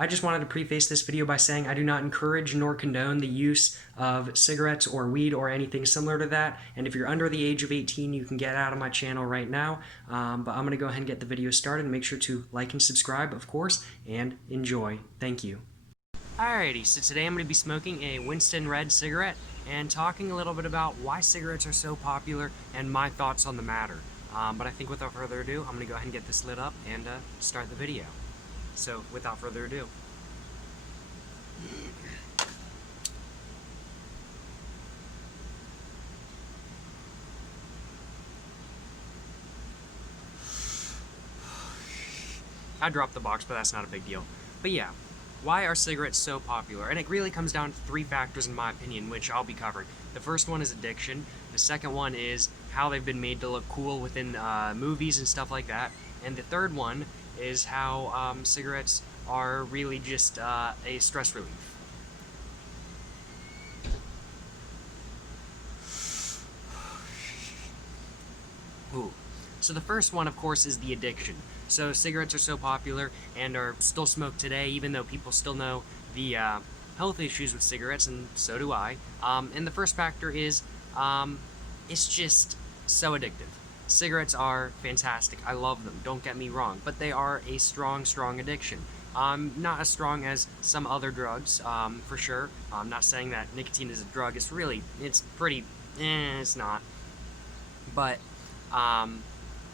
I just wanted to preface this video by saying I do not encourage nor condone the use of cigarettes or weed or anything similar to that, and if you're under the age of 18, you can get out of my channel right now, but I'm going to go ahead and get the video started, and make sure to like and subscribe, of course, and enjoy. Thank you. Alrighty, so today I'm going to be smoking a Winston Red cigarette and talking a little bit about why cigarettes are so popular and my thoughts on the matter. But I think without further ado, I'm going to go ahead and get this lit up and start the video. So, without further ado. I dropped the box, but that's not a big deal. But yeah, why are cigarettes so popular? And it really comes down to three factors in my opinion, which I'll be covering. The first one is addiction. The second one is how they've been made to look cool within movies and stuff like that. And the third one is how cigarettes are really just a stress relief. Ooh. So the first one, of course, is the addiction. So cigarettes are so popular and are still smoked today, even though people still know the health issues with cigarettes, and so do I. And the first factor is it's just so addictive. Cigarettes are fantastic. I love them, don't get me wrong, but they are a strong, strong addiction. Not as strong as some other drugs, for sure. I'm not saying that nicotine is a drug. It's pretty, it's not. But,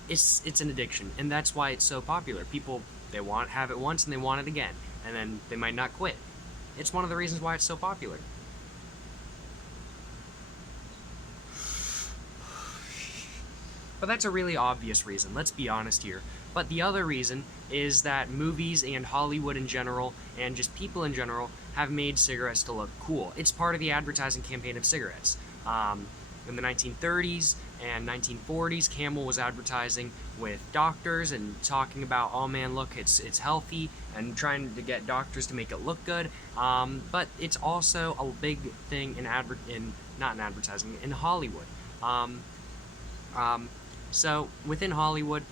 it's an addiction, and that's why it's so popular. People, they have it once and they want it again, and then they might not quit. It's one of the reasons why it's so popular. But that's a really obvious reason, let's be honest here. But the other reason is that movies and Hollywood in general, and just people in general, have made cigarettes to look cool. It's part of the advertising campaign of cigarettes. In the 1930s and 1940s, Camel was advertising with doctors and talking about, oh man, look, it's healthy, and trying to get doctors to make it look good. But it's also a big thing in advertising, in Hollywood. So within Hollywood,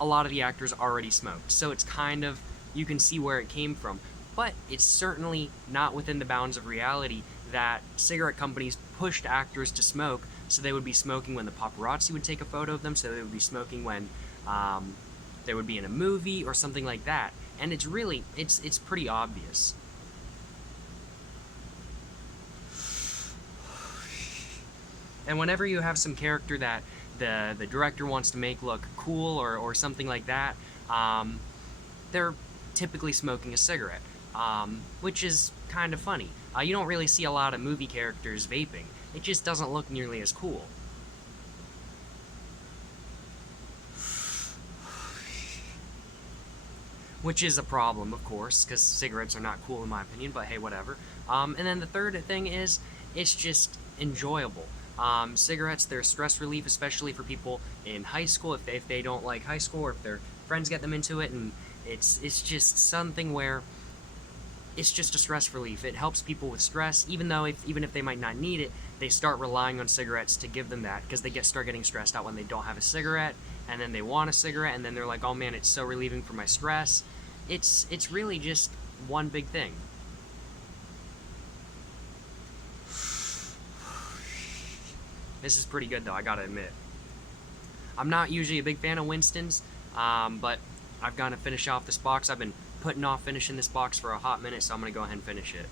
a lot of the actors already smoked, so it's kind of, you can see where it came from. But it's certainly not within the bounds of reality that cigarette companies pushed actors to smoke, so they would be smoking when the paparazzi would take a photo of them, so they would be smoking when they would be in a movie or something like that. And it's really, it's pretty obvious. And whenever you have some character that the director wants to make look cool or something like that, they're typically smoking a cigarette, which is kind of funny. You don't really see a lot of movie characters vaping. It just doesn't look nearly as cool. Which is a problem, of course, because cigarettes are not cool in my opinion, but hey, whatever. And then the third thing is, it's just enjoyable. Cigarettes, they're stress relief, especially for people in high school, if they don't like high school, or if their friends get them into it, and it's just something where it's just a stress relief. It helps people with stress, even if they might not need it, they start relying on cigarettes to give them that, because they start getting stressed out when they don't have a cigarette, and then they want a cigarette, and then they're like, oh man, it's so relieving for my stress. It's really just one big thing. This is pretty good though, I gotta admit. I'm not usually a big fan of Winston's, but I've got to finish off this box. I've been putting off finishing this box for a hot minute, so I'm gonna go ahead and finish it.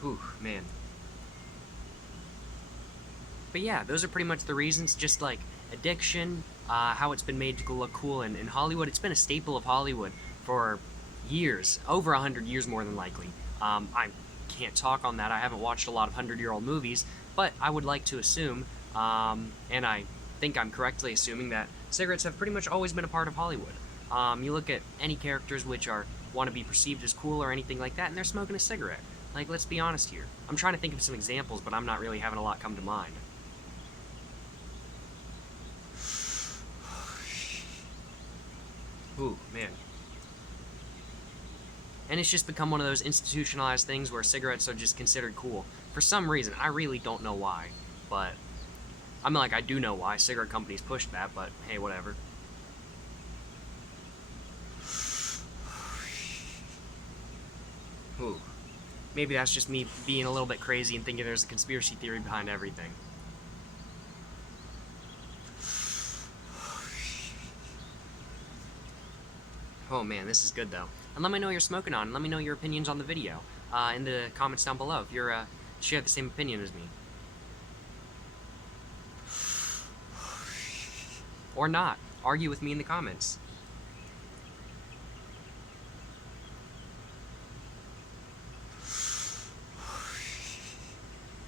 Whew, man. But yeah, those are pretty much the reasons, just like addiction, how it's been made to look cool in Hollywood. It's been a staple of Hollywood for years, over 100 years more than likely. I can't talk on that. I haven't watched a lot of 100-year-old movies, but I would like to assume, and I think I'm correctly assuming, that cigarettes have pretty much always been a part of Hollywood. You look at any characters which want to be perceived as cool or anything like that, and they're smoking a cigarette. Like, let's be honest here. I'm trying to think of some examples, but I'm not really having a lot come to mind. Ooh, man. And it's just become one of those institutionalized things where cigarettes are just considered cool. For some reason, I really don't know why, but I mean, like, I do know why. Cigarette companies pushed that, but hey, whatever. Ooh. Maybe that's just me being a little bit crazy and thinking there's a conspiracy theory behind everything. Oh man, this is good though. And let me know what you're smoking on, and let me know your opinions on the video in the comments down below if you're share the same opinion as me. Or not. Argue with me in the comments.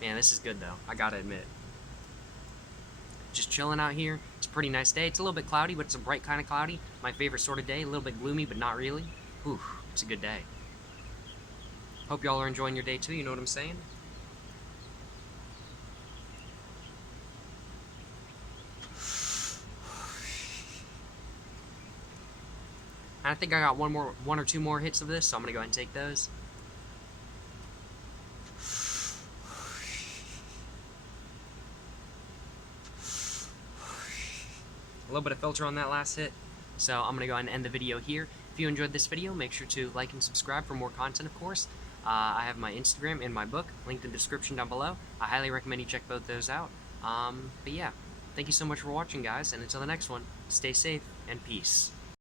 Man, this is good though, I gotta admit. Just chilling out here. It's a pretty nice day. It's a little bit cloudy, but it's a bright kind of cloudy. My favorite sort of day. A little bit gloomy, but not really. Whew, it's a good day. Hope y'all are enjoying your day too, you know what I'm saying? And I think I got one or two more hits of this, so I'm gonna go ahead and take those. A little bit of filter on that last hit. So I'm gonna go ahead and end the video here. If you enjoyed this video, make sure to like and subscribe for more content, of course. I have my Instagram and my book linked in the description down below. I highly recommend you check both those out. But yeah, thank you so much for watching, guys, and until the next one, stay safe and peace.